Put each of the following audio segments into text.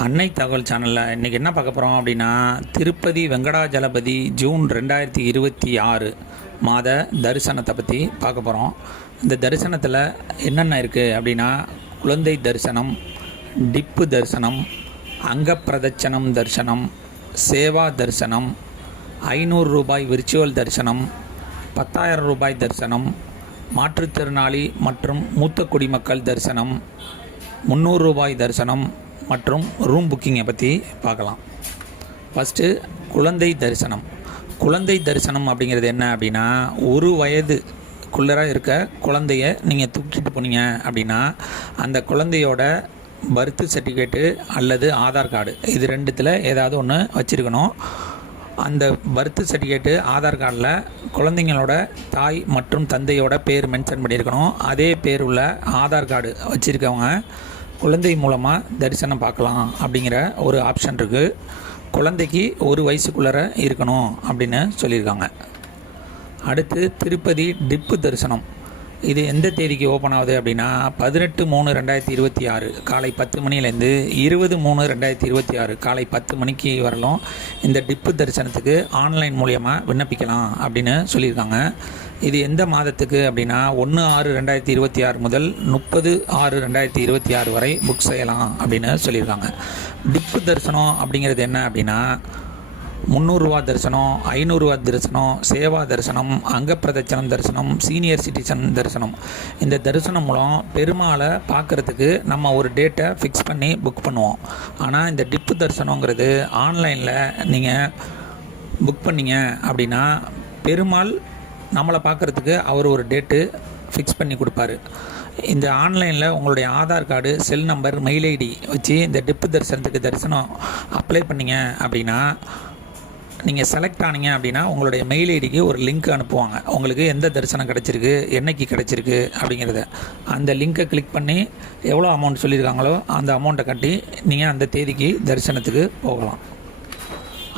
அன்னை தகவல் சேனலில் இன்றைக்கி என்ன பார்க்க போகிறோம் அப்படின்னா, திருப்பதி வெங்கடாஜலபதி ஜூன் 2026 மாத தரிசனத்தை பற்றி பார்க்க போகிறோம். இந்த தரிசனத்தில் என்னென்ன இருக்குது அப்படின்னா, குழந்தை தரிசனம், டிப்பு தரிசனம், அங்கப்பிரதட்சணம் தரிசனம், சேவா தரிசனம், 500 ரூபாய் விர்ச்சுவல் தரிசனம், 10,000 ரூபாய் தரிசனம், மாற்றுத்திறனாளி மற்றும் மூத்த குடிமக்கள் தரிசனம், 300 ரூபாய் தரிசனம் மற்றும் ரூம் புக்கிங்கை பற்றி பார்க்கலாம். ஃபஸ்ட்டு குழந்தை தரிசனம். குழந்தை தரிசனம் அப்படிங்கிறது என்ன அப்படின்னா, ஒரு வயதுக்குள்ளராக இருக்க குழந்தைய நீங்கள் தூக்கிட்டு போனீங்க அப்படின்னா, அந்த குழந்தையோட பர்த் சர்டிஃபிகேட்டு அல்லது ஆதார் கார்டு இது ரெண்டுத்தில் ஏதாவது ஒன்று வச்சுருக்கணும். அந்த பர்த் சர்டிஃபிகேட்டு ஆதார் கார்டில் குழந்தைங்களோட தாய் மற்றும் தந்தையோட பேர் மென்ஷன் பண்ணியிருக்கணும். அதே பேர் உள்ள ஆதார் கார்டு வச்சுருக்கவங்க குழந்தை மூலமாக தரிசனம் பார்க்கலாம் அப்படிங்கிற ஒரு ஆப்ஷன் இருக்குது. குழந்தைக்கு ஒரு வயசுக்குள்ளர இருக்கணும் அப்படின்னு சொல்லியிருக்காங்க. அடுத்து திருப்பதி டிப்பு தரிசனம். இது எந்த தேதிக்கு ஓப்பன் ஆகுது அப்படின்னா, 18/3/2026 காலை 10 மணிலேருந்து 20/3/2026 காலை 10 மணிக்கு வரலும் இந்த டிப்பு தரிசனத்துக்கு ஆன்லைன் மூலியமாக விண்ணப்பிக்கலாம் அப்படின்னு சொல்லியிருக்காங்க. இது எந்த மாதத்துக்கு அப்படின்னா, 1/6/2026 முதல் 30/6/2026 வரை புக் செய்யலாம் அப்படின்னு சொல்லியிருக்காங்க. டிப்பு தரிசனம் அப்படிங்கிறது என்ன அப்படின்னா, 300 ரூபா தரிசனம், 500 ரூபா தரிசனம், சேவா தரிசனம், அங்கப்பிரதட்சணம் தரிசனம், சீனியர் சிட்டிசன் தரிசனம். இந்த தரிசனம் மூலம் பெருமாளை பார்க்குறதுக்கு நம்ம ஒரு டேட்டை ஃபிக்ஸ் பண்ணி புக் பண்ணுவோம். ஆனால் இந்த டிப்பு தரிசனங்கிறது ஆன்லைனில் நீங்கள் புக் பண்ணிங்க அப்படின்னா, பெருமாள் நம்மளை பார்க்குறதுக்கு அவர் ஒரு டேட்டு ஃபிக்ஸ் பண்ணி கொடுப்பாரு. இந்த ஆன்லைனில் உங்களுடைய Aadhaar card, cell number, mail ID வச்சு இந்த டிப்பு தரிசனத்துக்கு தரிசனம் அப்ளை பண்ணிங்க அப்படின்னா, நீங்கள் செலக்ட் ஆனீங்க அப்படின்னா உங்களுடைய மெயில் ஐடிக்கு ஒரு லிங்க் அனுப்புவாங்க. உங்களுக்கு எந்த தரிசனம் கிடச்சிருக்கு, என்னைக்கு கிடச்சிருக்கு அப்படிங்கிறத அந்த லிங்க்கை கிளிக் பண்ணி எவ்வளோ அமௌண்ட் சொல்லியிருக்காங்களோ அந்த அமௌண்ட்டை கட்டி நீங்கள் அந்த தேதிக்கு தரிசனத்துக்கு போகலாம்.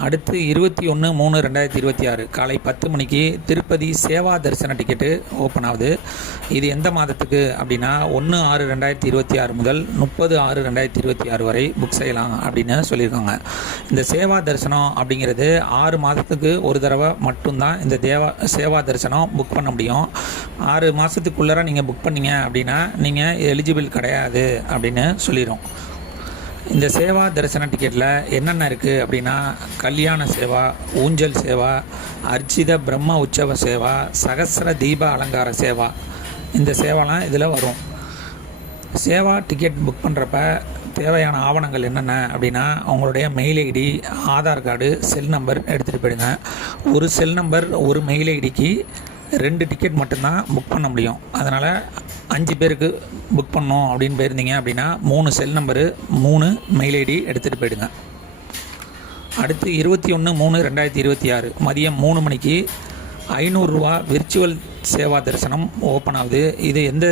அடுத்து 21/3/2026 காலை 10 மணிக்கு திருப்பதி சேவா தரிசன டிக்கெட்டு ஓப்பன் ஆகுது. இது எந்த மாதத்துக்கு அப்படின்னா, 1/6/2026 முதல் 30/6/2026 வரை புக் செய்யலாம் அப்படின்னு சொல்லியிருக்காங்க. இந்த சேவா தரிசனம் அப்படிங்கிறது 6 மாதத்துக்கு ஒரு தடவை மட்டும்தான் இந்த சேவா தரிசனம் புக் பண்ண முடியும். 6 மாதத்துக்குள்ளே நீங்கள் புக் பண்ணீங்க அப்படின்னா நீங்கள் எலிஜிபிள் கிடையாது அப்படின்னு சொல்லிடும். இந்த சேவா தரிசன டிக்கெட்டில் என்னென்ன இருக்குது அப்படின்னா, கல்யாண சேவா, ஊஞ்சல் சேவா, அர்ச்சித பிரம்ம உற்சவ சேவா, சகஸ்ர தீப அலங்கார சேவா, இந்த சேவாலாம் இதில் வரும். சேவா டிக்கெட் புக் பண்ணுறப்ப தேவையான ஆவணங்கள் என்னென்ன அப்படின்னா, அவங்களுடைய mail ID, Aadhaar card, cell number எடுத்துகிட்டு போயிடுங்க. ஒரு செல் நம்பர் ஒரு மெயில் ஐடிக்கு 2 டிக்கெட் மட்டும்தான் புக் பண்ண முடியும். அதனால் 5 பேருக்கு புக் பண்ணோம் அப்படின்னு போயிருந்தீங்க அப்படின்னா 3 செல் நம்பரு, 3 மெயில் ஐடி எடுத்துகிட்டு போயிடுங்க. அடுத்து 21/3/2026 மதியம் 3 மணிக்கு 500 ரூபா விர்ச்சுவல் சேவா தரிசனம் ஓப்பன் ஆகுது. இது எந்த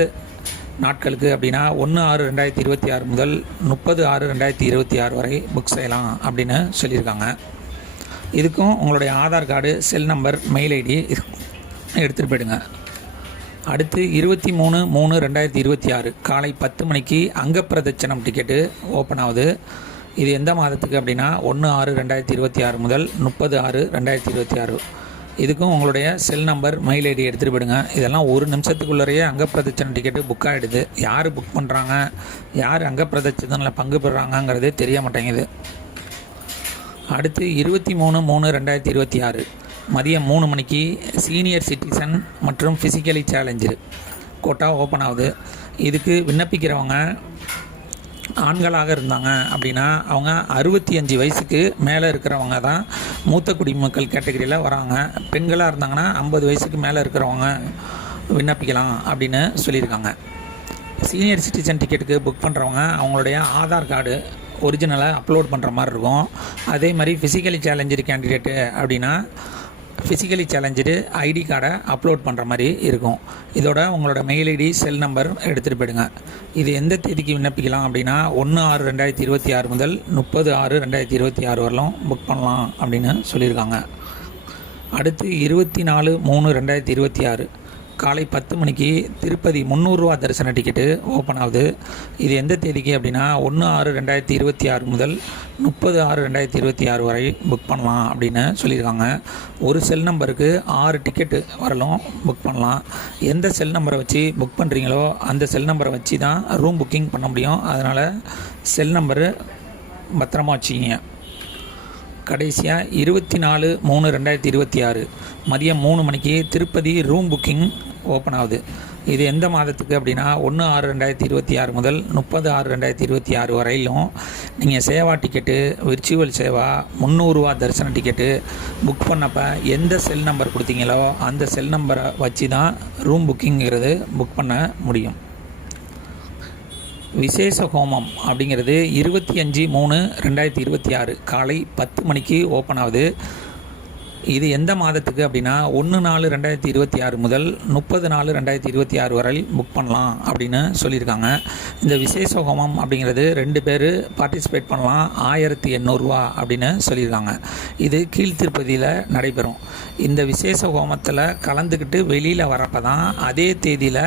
நாட்களுக்கு அப்படின்னா, 1/6/2026 முதல் 30/6/2026 வரை புக் செய்யலாம் அப்படின்னு சொல்லியிருக்காங்க. இதுக்கும் உங்களுடைய Aadhaar card, cell number, mail ID எடுத்துகிட்டு போயிடுங்க. அடுத்து 23/3/2026 காலை 10 மணிக்கு அங்கப்பிரதட்சணம் டிக்கெட்டு ஓப்பன் ஆகுது. இது எந்த மாதத்துக்கு அப்படின்னா, 1/6/2026 முதல் 30/6/2026. இதுக்கும் உங்களுடைய செல் நம்பர், மெயில் ஐடி எடுத்துகிட்டு போயிடுங்க. இதெல்லாம் 1 நிமிஷத்துக்குள்ளேயே அங்கப்பிரதட்சணம் டிக்கெட்டு புக் ஆகிடுது. யார் புக் பண்ணுறாங்க, யார் அங்கப்பிரதட்சணத்தில் பங்கு பெறுறாங்கங்கிறது தெரிய மாட்டேங்குது. அடுத்து 23/3/2026 மதியம் 3 மணிக்கு சீனியர் சிட்டிசன் மற்றும் ஃபிசிக்கலி சேலஞ்சு கோட்டா ஓப்பன் ஆகுது. இதுக்கு விண்ணப்பிக்கிறவங்க ஆண்களாக இருந்தாங்க அப்படின்னா அவங்க 65 வயசுக்கு மேலே இருக்கிறவங்க தான் மூத்த குடிமக்கள் கேட்டகரியில் வராங்க. பெண்களாக இருந்தாங்கன்னா 50 வயசுக்கு மேலே இருக்கிறவங்க விண்ணப்பிக்கலாம் அப்படின்னு சொல்லியிருக்காங்க. சீனியர் சிட்டிசன் டிக்கெட்டுக்கு புக் பண்ணுறவங்க அவங்களுடைய ஆதார் கார்டு ஒரிஜினலை அப்லோட் பண்ணுற மாதிரி இருக்கும். அதே மாதிரி ஃபிசிக்கலி சேலஞ்சு கேண்டிடேட்டு அப்படின்னா ஃபிசிக்கலி சேலஞ்சு ஐடி கார்டை அப்லோட் பண்ணுற மாதிரி இருக்கும். இதோட உங்களோட மெயில் ஐடி, செல் நம்பர் எடுத்துகிட்டு போயிடுங்க. இது எந்த தேதிக்கு விண்ணப்பிக்கலாம் அப்படின்னா, 1/6/2026 முதல் 30/6/2026 வரலும் புக் பண்ணலாம் அப்படின்னு சொல்லியிருக்காங்க. அடுத்து 24/3/2026 காலை 10 மணிக்கு திருப்பதி 300 ரூபா தரிசன டிக்கெட்டு ஓப்பன் ஆகுது. இது எந்த தேதிக்கு அப்படின்னா 1/6/2026 முதல் 30/6/2026 வரை புக் பண்ணலாம் அப்படின்னு சொல்லியிருக்காங்க. ஒரு செல் நம்பருக்கு 6 டிக்கெட்டு வரலும் புக் பண்ணலாம். எந்த செல் நம்பரை வச்சு புக் பண்ணுறீங்களோ அந்த செல் நம்பரை வச்சு தான் ரூம் புக்கிங் பண்ண முடியும். அதனால் செல் நம்பரு பத்திரமா வச்சுக்கிங்க. கடைசியாக 24/3/2026 மதியம் 3 மணிக்கு திருப்பதி ரூம் புக்கிங் ஓப்பன் ஆகுது. இது எந்த மாதத்துக்கு அப்படின்னா 1/6/2026 முதல் 30/6/2026 வரையிலும் நீங்கள் சேவா டிக்கெட்டு, விர்ச்சுவல் சேவா, 300 ரூபா தரிசன டிக்கெட்டு புக் பண்ணப்போ எந்த செல் நம்பர் கொடுத்தீங்களோ அந்த செல் நம்பரை வச்சு தான் ரூம் புக்கிங்கிறது புக் பண்ண முடியும். விசேஷ ஹோமம் அப்படிங்கிறது 25/3/2026 காலை 10 மணிக்கு ஓப்பன் ஆகுது. இது எந்த மாதத்துக்கு அப்படின்னா 1/4/2026 முதல் 30/4/2026 வரை புக் பண்ணலாம் அப்படின்னு சொல்லியிருக்காங்க. இந்த விசேஷ ஹோமம் அப்படிங்கிறது 2 பேர் பார்ட்டிசிபேட் பண்ணலாம். 1800 ரூபா அப்படின்னு சொல்லியிருக்காங்க. இது கீழ்த்திருப்பதியில் நடைபெறும். இந்த விசேஷ ஹோமத்தில் கலந்துக்கிட்டு வெளியில் வரப்போ தான் அதே தேதியில்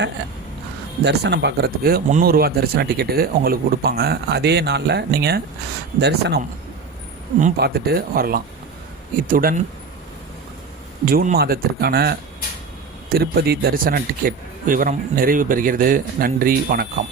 தரிசனம் பார்க்குறதுக்கு 300 ரூபா தரிசன டிக்கெட்டு உங்களுக்கு கொடுப்பாங்க. அதே நாளில் நீங்கள் தரிசனம் பார்த்துட்டு வரலாம். இத்துடன் ஜூன் மாதத்திற்கான திருப்பதி தரிசன டிக்கெட் விவரம் நிறைவு பெறுகிறது. நன்றி, வணக்கம்.